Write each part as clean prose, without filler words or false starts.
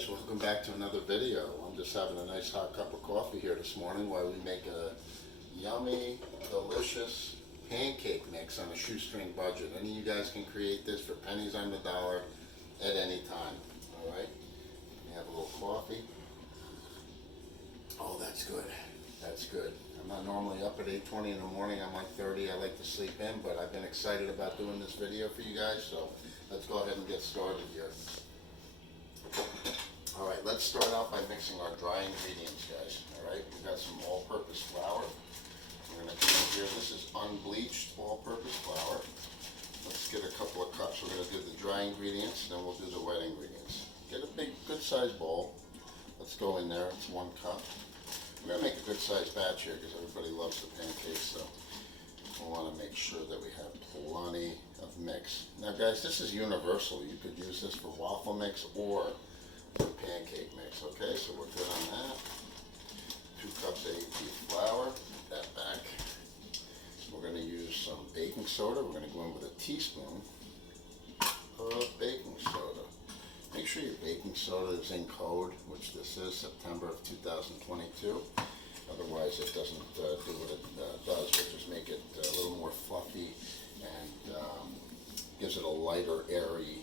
guys, welcome back to another video. I'm just having a nice hot cup of coffee here this morning while we make a yummy, delicious pancake mix on a shoestring budget. Any of you guys can create this for pennies on the dollar at any time. Alright, we have a little coffee. Oh, that's good. That's good. I'm not normally up at 8:20 in the morning. I'm like 30. I like to sleep in, but I've been excited about doing this video for you guys, so let's go ahead and get started here. Alright, let's start out by mixing our dry ingredients, guys. Alright, we've got some all-purpose flour. We're going to do here, this is unbleached all-purpose flour. Let's get a couple of cups. We're going to do the dry ingredients, then we'll do the wet ingredients. Get a big, good-sized bowl. Let's go in there. It's 1 cup. We're going to make a good-sized batch here because everybody loves the pancakes, so we want to make sure that we have plenty of mix. Now, guys, this is universal. You could use this for waffle mix or for pancake mix, okay? So we're good on that. 2 cups of AP flour. Put that back. We're going to use some baking soda. We're going to go in with a teaspoon of baking soda. Make sure your baking soda is in code, which this is September of 2022. Otherwise, it doesn't do what it does, which is make it a little more fluffy and gives it a lighter, airy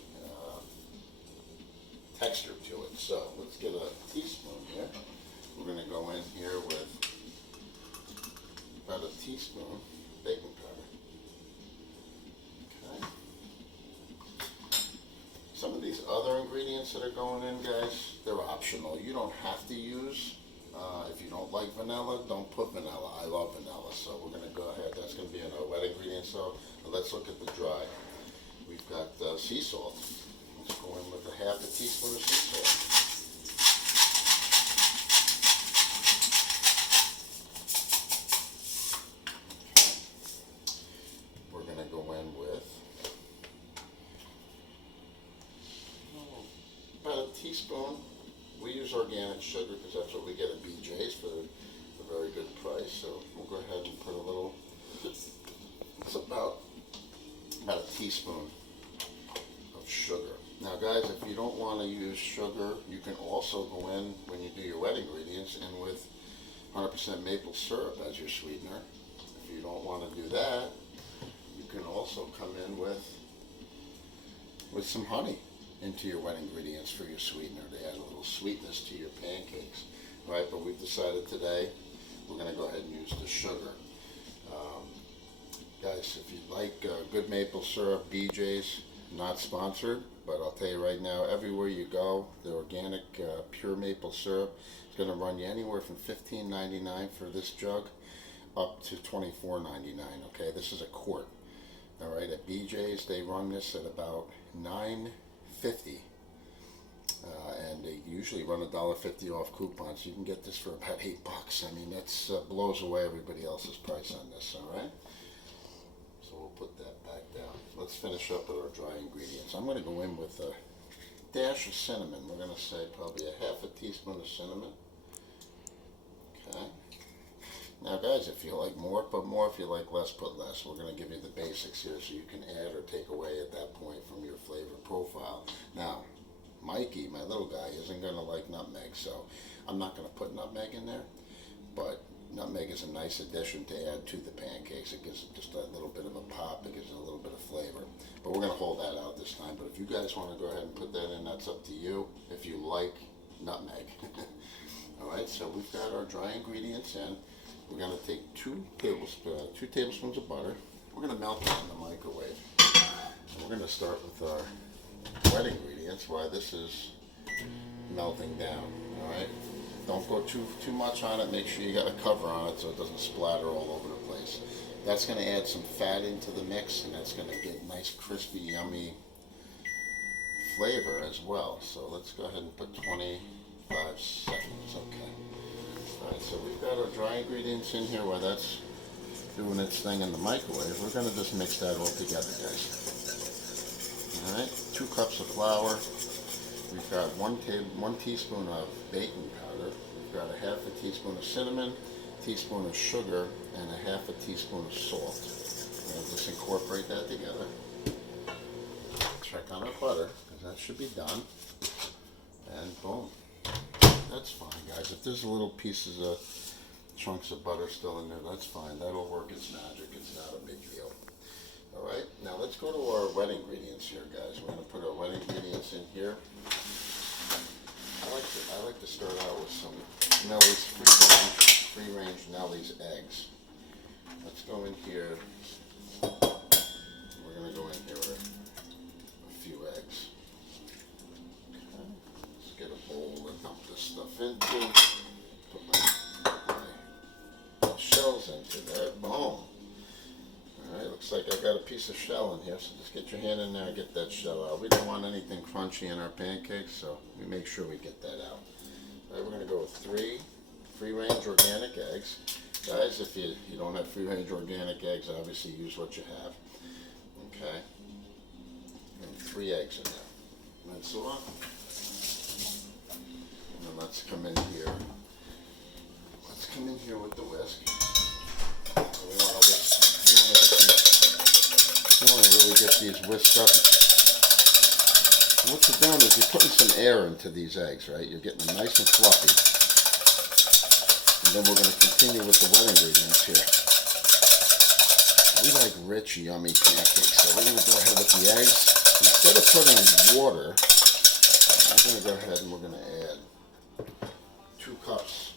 texture to it. So let's get a teaspoon here. We're going to go in here with about a teaspoon baking powder. Okay. Some of these other ingredients that are going in, guys, they're optional. You don't have to use. If you don't like vanilla, don't put vanilla. I love vanilla, so we're going to go ahead. That's going to be in our wet ingredients. So let's look at the dry. We've got sea salt. Let's go in with a half a teaspoon of sea salt. Okay. We're going to go in with about a teaspoon. We use organic sugar because that's what we get at BJ's for a very good price. So we'll go ahead and put a little, it's about a teaspoon of sugar. Now, guys, if you don't want to use sugar, you can also go in when you do your wet ingredients and with 100% maple syrup as your sweetener. If you don't want to do that, you can also come in with some honey into your wet ingredients for your sweetener to add a little sweetness to your pancakes. All right, but we've decided today we're going to go ahead and use the sugar. Guys, if you'd like good maple syrup, BJ's, not sponsored, but I'll tell you right now, everywhere you go, the organic pure maple syrup is going to run you anywhere from $15.99 for this jug up to $24.99. Okay, this is a quart. All right, at BJ's they run this at about $9.50, and they usually run $1.50 off coupons. You can get this for about $8. I mean, that's blows away everybody else's price on this. All right. So we'll put that back down. Let's finish up with our dry ingredients. I'm going to go in with a dash of cinnamon. We're going to say probably a half a teaspoon of cinnamon. Okay. Now, guys, if you like more, put more. If you like less, put less. We're going to give you the basics here so you can add or take away at that point from your flavor profile. Now, Mikey, my little guy, isn't going to like nutmeg, so I'm not going to put nutmeg in there, but nutmeg is a nice addition to add to the pancakes. It gives it just a little bit of a pop. It gives it a little bit of flavor. But we're going to hold that out this time. But if you guys want to go ahead and put that in, that's up to you if you like nutmeg. All right, so we've got our dry ingredients in. We're going to take 2 tablespoons of butter. We're going to melt that in the microwave. And we're going to start with our wet ingredients while this is melting down. All right. Don't go too much on it. Make sure you got a cover on it so it doesn't splatter all over the place. That's going to add some fat into the mix, and that's going to get nice, crispy, yummy flavor as well. So let's go ahead and put 25 seconds. Okay. All right. So we've got our dry ingredients in here while that's doing its thing in the microwave. We're going to just mix that all together, guys. All right. 2 cups of flour. We've got 1 teaspoon of baking powder. We've got a half a teaspoon of cinnamon, teaspoon of sugar, and a half a teaspoon of salt. We'll just incorporate that together. Check on our butter, because that should be done. And Boom. That's fine, guys. If there's little pieces of chunks of butter still in there, that's fine. That'll work its magic. It's not a big deal. All right, now let's go to our wet ingredients here, guys. We're going to put our wet ingredients in here. I like to start out with some Nellie's free range Nellie's eggs. Let's go in here. We're going to go in here with a few eggs. Okay. Let's get a bowl and dump this stuff into. Put my shells into there. Boom. Alright, looks like I got a piece of shell in here, so just get your hand in there and get that shell out. We don't want anything crunchy in our pancakes, so we make sure we get that out. Alright, we're going to go with 3 free-range organic eggs. Guys, if you don't have free-range organic eggs, obviously use what you have. Okay? And 3 eggs in there. Rinse them up. And then let's come in here. Let's come in here with the whisk. You want to really get these whisked up. And what you're doing is you're putting some air into these eggs, right? You're getting them nice and fluffy. And then we're going to continue with the wet ingredients here. We like rich, yummy pancakes, so we're going to go ahead with the eggs. Instead of putting water, we're going to go ahead and we're going to add 2 cups.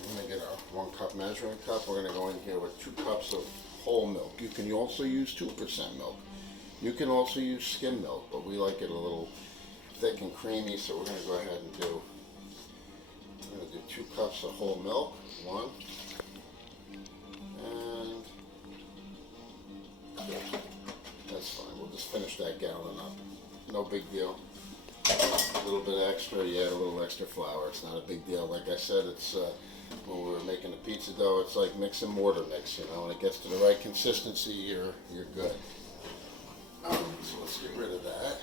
We're going to get our 1 cup measuring cup. We're going to go in here with 2 cups of whole milk. You can also use 2% milk. You can also use skim milk, but we like it a little thick and creamy, so we're going to go ahead and do 2 cups of whole milk. 1 and 2. That's fine. We'll just finish that gallon up. No big deal. A little bit extra, yeah, a little extra flour. It's not a big deal. Like I said, it's when we were making the pizza dough, it's like mix and mortar mix. You know, when it gets to the right consistency, you're good. So let's get rid of that.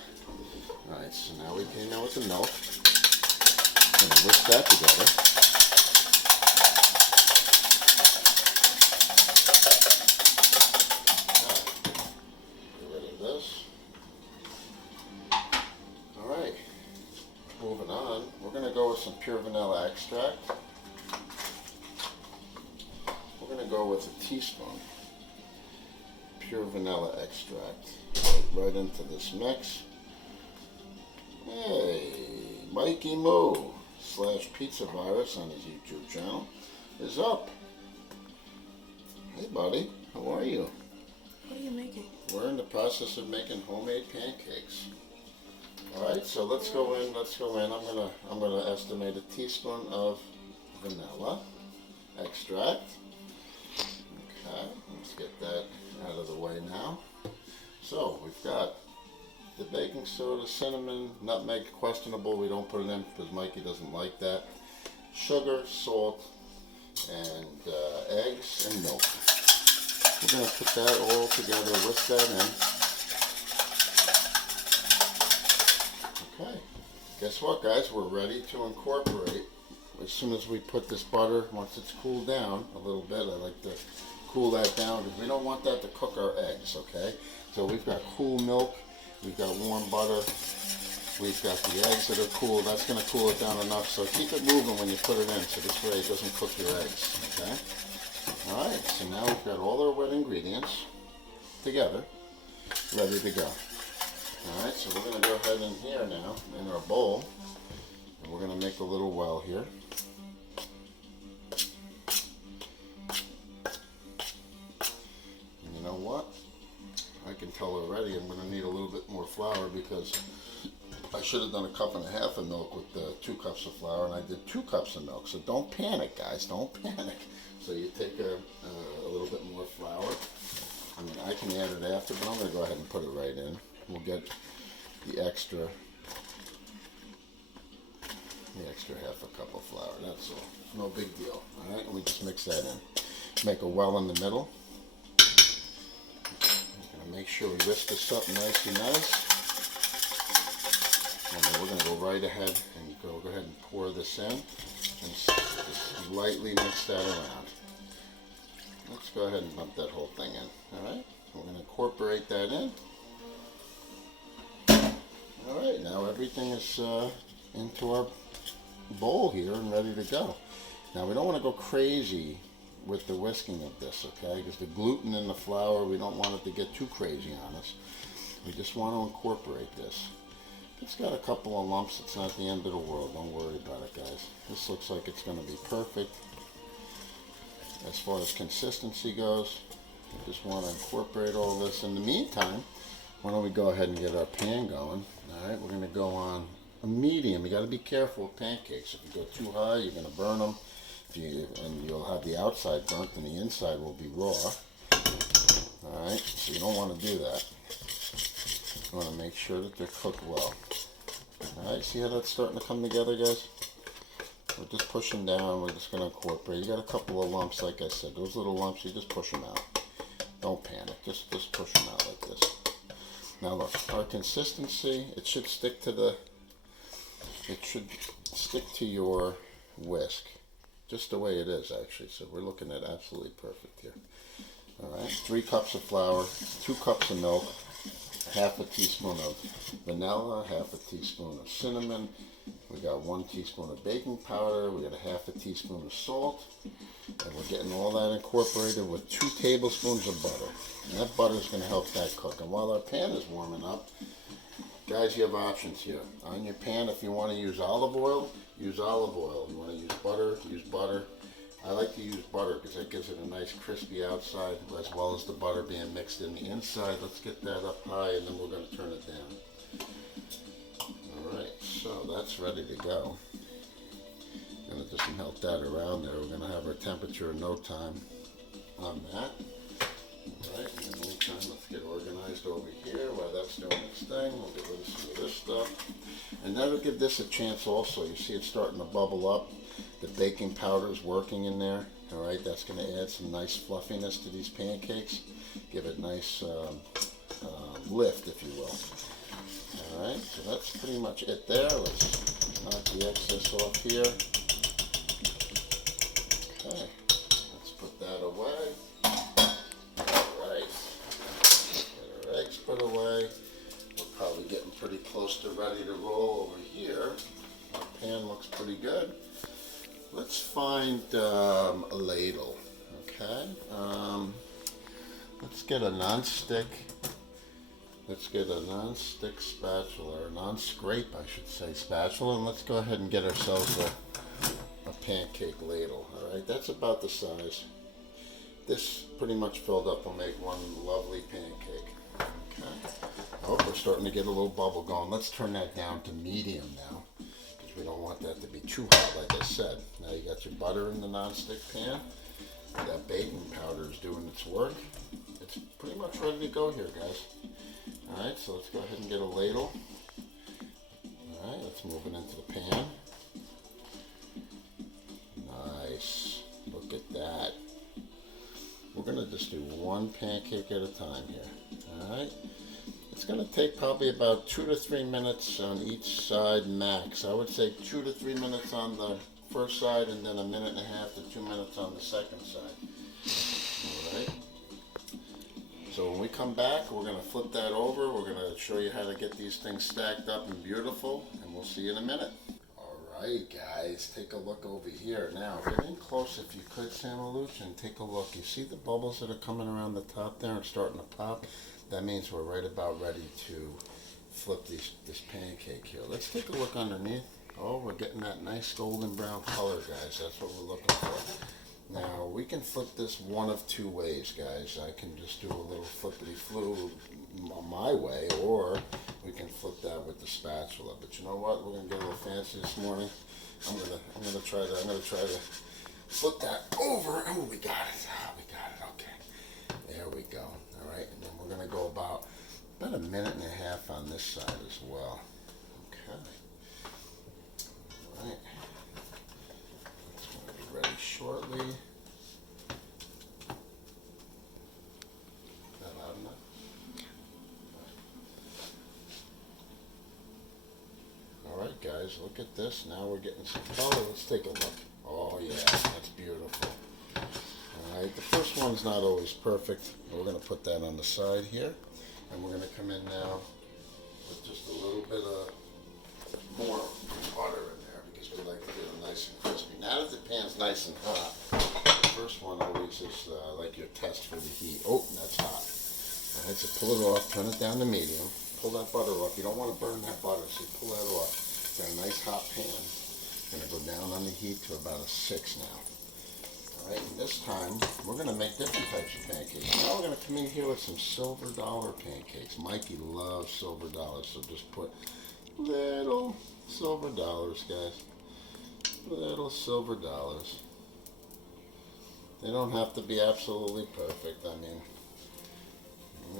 All right, so now we came out with the milk. I'm gonna whisk that together. Get rid of this. All right, moving on. We're gonna go with some pure vanilla extract. We're going to go with a teaspoon pure vanilla extract right into this mix. Hey, Mikey Moo / Pizza Virus on his YouTube channel is up. Hey buddy, how are you? What are you making? We're in the process of making homemade pancakes. Alright, so let's go in. I'm gonna estimate a teaspoon of vanilla extract. Okay, let's get that out of the way now. So we've got the baking soda, cinnamon, nutmeg, questionable. We don't put it in because Mikey doesn't like that. Sugar, salt, and eggs and milk. We're going to put that all together, whisk that in. Okay, guess what, guys? We're ready to incorporate. As soon as we put this butter, once it's cooled down a little bit, I like to cool that down because we don't want that to cook our eggs, okay? So we've got cool milk, we've got warm butter, we've got the eggs that are cool. That's going to cool it down enough, so keep it moving when you put it in so this way it doesn't cook your eggs, okay? Alright, so now we've got all our wet ingredients together, ready to go. Alright, so we're going to go ahead in here now, in our bowl, and we're going to make a little well here. And you know what? I can tell already I'm going to need a little bit more flour because I should have done 1.5 cups of milk with the 2 cups of flour, and I did 2 cups of milk. So don't panic, guys. Don't panic. So you take a little bit more flour. I mean, I can add it after, but I'm going to go ahead and put it right in. We'll get the extra 1/2 cup of flour. That's all. No big deal. All right, and we just mix that in. Make a well in the middle. Make sure we whisk this up nice and nice. And then we're going to go right ahead and go ahead and pour this in and just lightly mix that around. Let's go ahead and dump that whole thing in. Alright, we're going to incorporate that in. All right, now everything is into our bowl here and ready to go. Now we don't want to go crazy with the whisking of this, okay? Because the gluten in the flour, we don't want it to get too crazy on us. We just want to incorporate this. It's got a couple of lumps. It's not the end of the world. Don't worry about it, guys. This looks like it's going to be perfect. As far as consistency goes, we just want to incorporate all this. In the meantime, why don't we go ahead and get our pan going? All right, we're going to go on a medium. You got to be careful with pancakes. If you go too high, you're going to burn them. And you'll have the outside burnt and the inside will be raw. All right, so you don't want to do that. You want to make sure that they're cooked well. All right, see how that's starting to come together, guys? We're just pushing down. We're just going to incorporate. You got a couple of lumps, like I said. Those little lumps, you just push them out. Don't panic. Just push them out like this. Now look, our consistency, it should stick to your whisk. Just the way it is, actually. So we're looking at absolutely perfect here. All right, 3 cups of flour, 2 cups of milk, half a teaspoon of vanilla, half a teaspoon of cinnamon. We got 1 teaspoon of baking powder. We got a half a teaspoon of salt. And we're getting all that incorporated with 2 tablespoons of butter. And that butter is going to help that cook. And while our pan is warming up, guys, you have options here. On your pan, if you want to use olive oil, use olive oil. You want to use butter. I like to use butter because that gives it a nice crispy outside as well as the butter being mixed in the inside. Let's get that up high and then we're going to turn it down. Alright, so that's ready to go. Going to just melt that around there. We're going to have our temperature in no time on that. Alright, in the meantime, let's get organized over here while that's doing its thing. We'll get rid of some of this stuff. And that'll give this a chance also. You see it's starting to bubble up. The baking powder is working in there. Alright, that's going to add some nice fluffiness to these pancakes. Give it nice lift, if you will. Alright, so that's pretty much it there. Let's knock the excess off here. Okay, let's put that away. Alright, get our eggs put away. We're probably getting pretty close to ready to roll over here. Our pan looks pretty good. Let's find a ladle, okay? Let's get a non-stick. Let's get a non-stick spatula, or non-scrape, I should say, spatula, and let's go ahead and get ourselves a pancake ladle. All right, that's about the size. This pretty much filled up will make one lovely pancake. Okay. Oh, we're starting to get a little bubble going. Let's turn that down to medium now. We don't want that to be too hot, like I said. Now you got your butter in the non-stick pan. That baking powder is doing its work. It's pretty much ready to go here, guys. Alright, so let's go ahead and get a ladle. Alright, let's move it into the pan. Nice. Look at that. We're going to just do one pancake at a time here. Alright. It's going to take probably about 2 to 3 minutes on each side max. I would say 2 to 3 minutes on the first side and then 1.5 minutes to 2 minutes on the second side. Alright. So when we come back, we're going to flip that over. We're going to show you how to get these things stacked up and beautiful. And we'll see you in a minute. Alright guys, take a look over here. Now, get in close if you could, Samaluch, and take a look. You see the bubbles that are coming around the top there and starting to pop? That means we're right about ready to flip this pancake here. Let's take a look underneath. Oh, we're getting that nice golden brown color, guys. That's what we're looking for. Now, we can flip this one of 2 ways, guys. I can just do a little flippity-floo my way, or we can flip that with the spatula. But you know what? We're gonna get a little fancy this morning. I'm gonna try to flip that over. Oh, we got it. We got it. Okay. There we go. All right, and then we're going to go about 1.5 minutes on this side as well. Okay. All right. It's going to be ready shortly. Is that loud enough? All right, guys, look at this. Now we're getting some color. Let's take a look. Oh, yeah, that's beautiful. Alright, the first one's not always perfect. We're going to put that on the side here. And we're going to come in now Put just a little bit of more butter in there because we like to get them nice and crispy. Now that the pan's nice and hot, the first one always is like your test for the heat. Oh, that's hot. All right, so pull it off, turn it down to medium. Pull that butter off. You don't want to burn that butter, so pull that off. Got a nice hot pan. Gonna go down on the heat to about a 6 now. All right, and this time we're gonna make different types of pancakes. Now we're gonna come in here with some silver dollar pancakes. Mikey loves silver dollars, so just put little silver dollars, guys. Little silver dollars. They don't have to be absolutely perfect. I mean,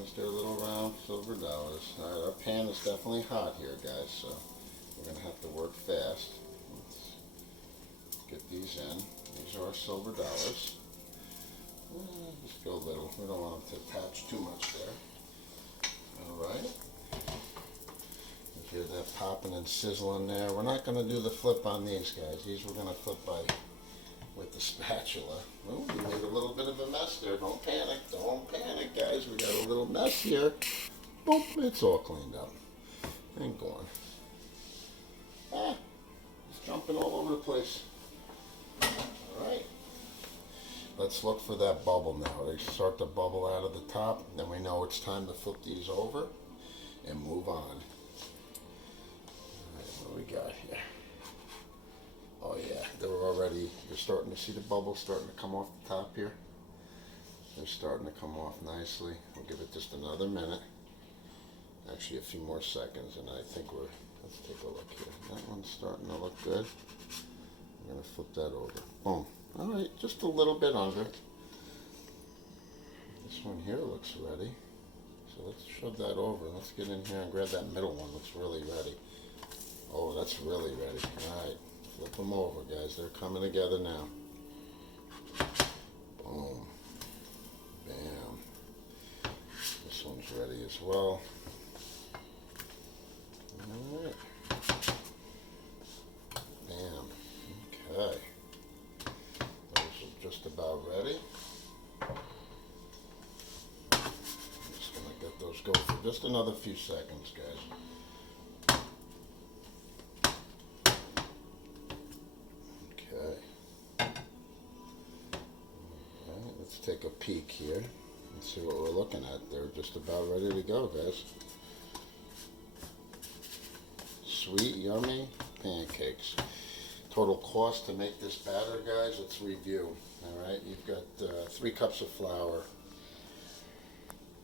just their little round silver dollars. All right, our pan is definitely hot here, guys, so we're gonna have to work fast. Let's get these in. These are our silver dollars. Just go little. We don't want them to attach too much there. All right. You hear that popping and sizzling there. We're not going to do the flip on these, guys. These we're going to flip with the spatula. Oh, we made a little bit of a mess there. Don't panic. Don't panic, guys. We got a little mess here. Boom. It's all cleaned up and gone. It's jumping all over the place. Alright, let's look for that bubble now. They start to bubble out of the top, then we know it's time to flip these over and move on. Alright, what do we got here? Oh yeah, you're starting to see the bubbles starting to come off the top here. They're starting to come off nicely. We'll give it just another minute. Actually a few more seconds, and I think let's take a look here. That one's starting to look good. I'm going to flip that over. Boom. Alright, just a little bit under. This one here looks ready. So let's shove that over. Let's get in here and grab that middle one. Looks really ready. Oh, that's really ready. Alright, flip them over, guys. They're coming together now. Boom. Bam. This one's ready as well. Alright. Bam. Okay. Those are just about ready. I'm just going to get those go for just another few seconds, guys. Okay. Alright, let's take a peek here and see what we're looking at. They're just about ready to go, guys. Sweet, yummy pancakes. Total cost to make this batter, guys, let's review. Alright, you've got 3 cups of flour.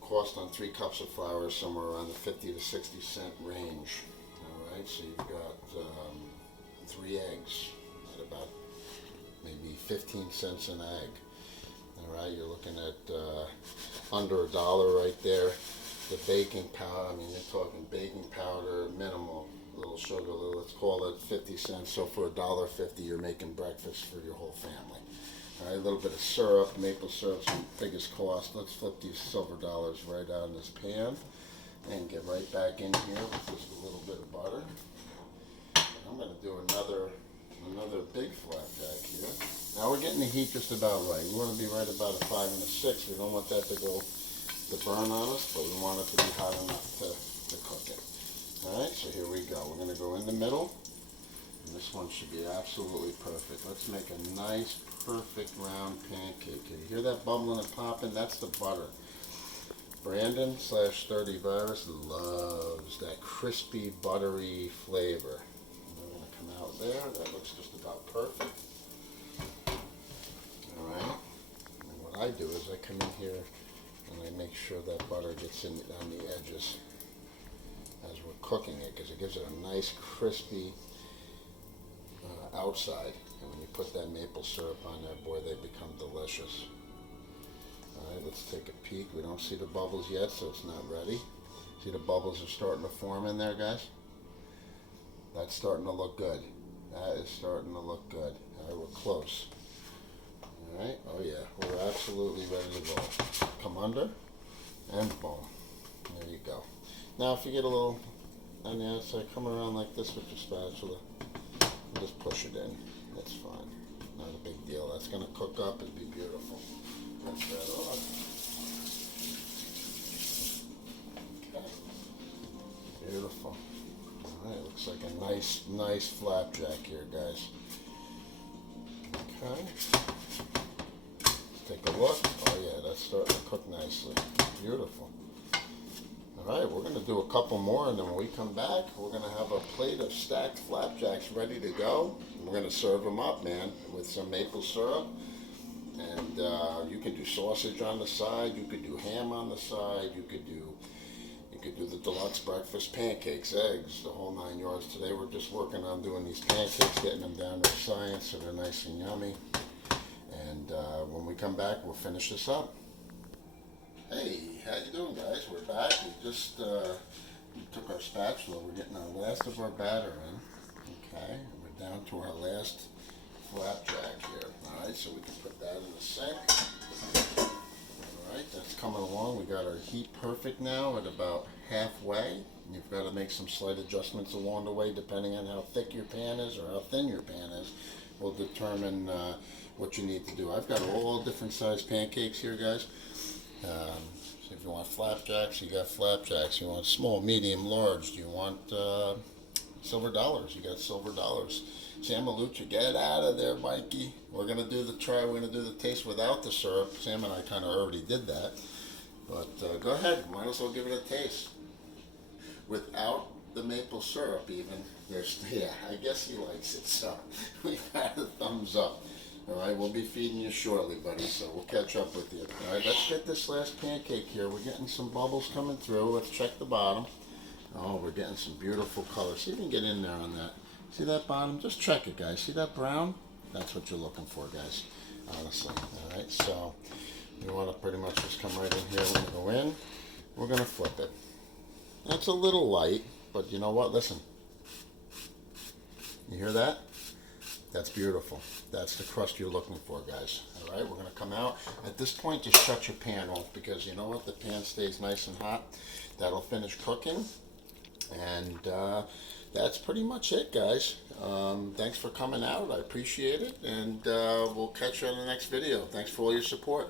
Cost on 3 cups of flour is somewhere around the 50 to 60 cent range. Alright, so you've got 3 eggs at about maybe 15 cents an egg. Alright, you're looking at under $1 right there. The baking powder, I mean, you're talking baking powder, minimal. Little sugar, let's call it 50 cents. So for $1.50, you're making breakfast for your whole family. All right, a little bit of syrup, maple syrup's the biggest cost. Let's flip these silver dollars right out in this pan and get right back in here with just a little bit of butter. I'm going to do another big flat pack here. Now we're getting the heat just about right. We want to be right about a 5 and a 6. We don't want that to burn on us, but we want it to be hot enough to cook it. Alright, so here we go. We're going to go in the middle, and this one should be absolutely perfect. Let's make a nice, perfect round pancake. You hear that bubbling and popping? That's the butter. Brandon/30 Virus loves that crispy, buttery flavor. We're going to come out there. That looks just about perfect. Alright, and what I do is I come in here and I make sure that butter gets in on the edges as we're cooking it, because it gives it a nice crispy outside, and when you put that maple syrup on there, boy, they become delicious. Alright, let's take a peek. We don't see the bubbles yet, so it's not ready. See the bubbles are starting to form in there, guys? That's starting to look good. That is starting to look good. Alright, we're close. Alright, oh yeah, we're absolutely ready to go. Come under, and boom. There you go. Now if you get a little on the outside, come around like this with your spatula and just push it in. That's fine. Not a big deal. That's going to cook up and be beautiful. That's that off. Okay. Beautiful. Alright, looks like a nice flapjack here, guys. Okay. Let's take a look. Oh yeah, that's starting to cook nicely. Beautiful. Alright, we're going to do a couple more, and then when we come back, we're going to have a plate of stacked flapjacks ready to go. We're going to serve them up, man, with some maple syrup. And you can do sausage on the side, you could do ham on the side, you could do the deluxe breakfast, pancakes, eggs, the whole 9 yards. Today we're just working on doing these pancakes, getting them down to science so they're nice and yummy. And when we come back, we'll finish this up. Hey, how you doing, guys? We're back. We just took our spatula. We're getting our last of our batter in. Okay, and we're down to our last flapjack here. All right, so we can put that in the sink. Alright, that's coming along. We got our heat perfect now at about halfway. You've got to make some slight adjustments along the way depending on how thick your pan is or how thin your pan is. Will determine what you need to do. I've got all different size pancakes here, guys. So if you want flapjacks, you got flapjacks. You want small, medium, large. Do you want silver dollars? You got silver dollars. Sam Malucha, get out of there, Mikey. We're going to do the try. We're going to do the taste without the syrup. Sam and I kind of already did that. But go ahead. Might as well give it a taste. Without the maple syrup even. Yeah, I guess he likes it. So we got a thumbs up. All right, we'll be feeding you shortly, buddy. So we'll catch up with you. All right, let's get this last pancake here. We're getting some bubbles coming through. Let's check the bottom. Oh, we're getting some beautiful colors. See if you can get in there on that. See that bottom? Just check it, guys. See that brown? That's what you're looking for, guys. Honestly. All right, so you want to pretty much just come right in here. We're going to go in. We're going to flip it. That's a little light, but you know what? Listen. You hear that? That's beautiful. That's the crust you're looking for, guys. All right, we're going to come out. At this point, just shut your pan off because you know what? The pan stays nice and hot. That'll finish cooking. And that's pretty much it, guys. Thanks for coming out. I appreciate it. And we'll catch you on the next video. Thanks for all your support.